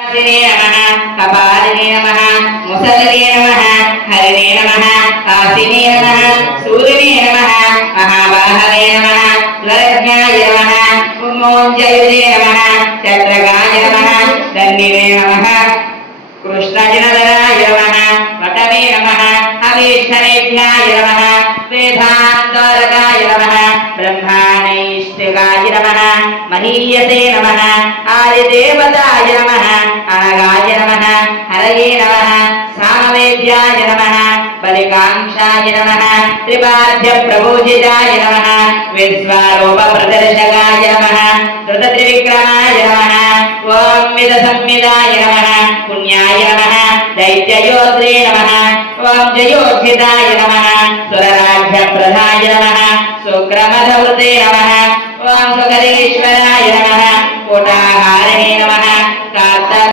कपालिने नमः मुसलने नमः हरिणे नमः कासिने नमः सूर्यने नमः महाबाहवे नमः ज्वरज्ञाय नमः उन्मोञ्जयुजे नमः चन्द्रगाय नमः दन्निने नमः कृष्णजनधराय नमः वटवे नमः अवेक्षणेभ्याय नमः वेदान्तोरगाय नमः ब्रह्माणैष्टिकाय नमः महीयसे नमः आदिदेवताय नमः अनगाय नमः हरये नमः सामवेद्याय नमः बलिकांक्षाय नमः त्रिपाद्यप्रभूजिताय नमः विश्वारूपप्रदर्शकाय नमः धृतत्रिविक्रमाय नमः ॐ विदसंविदाय नमः पुण्याय नमः दैत्ययोत्रे नमः ॐ जयोत्थिताय नमः सुरराज्यप्रदाय नमः सुक्रमधवृते नमः ॐ सुखदेश्वराय नमः कोटाहारिणे नमः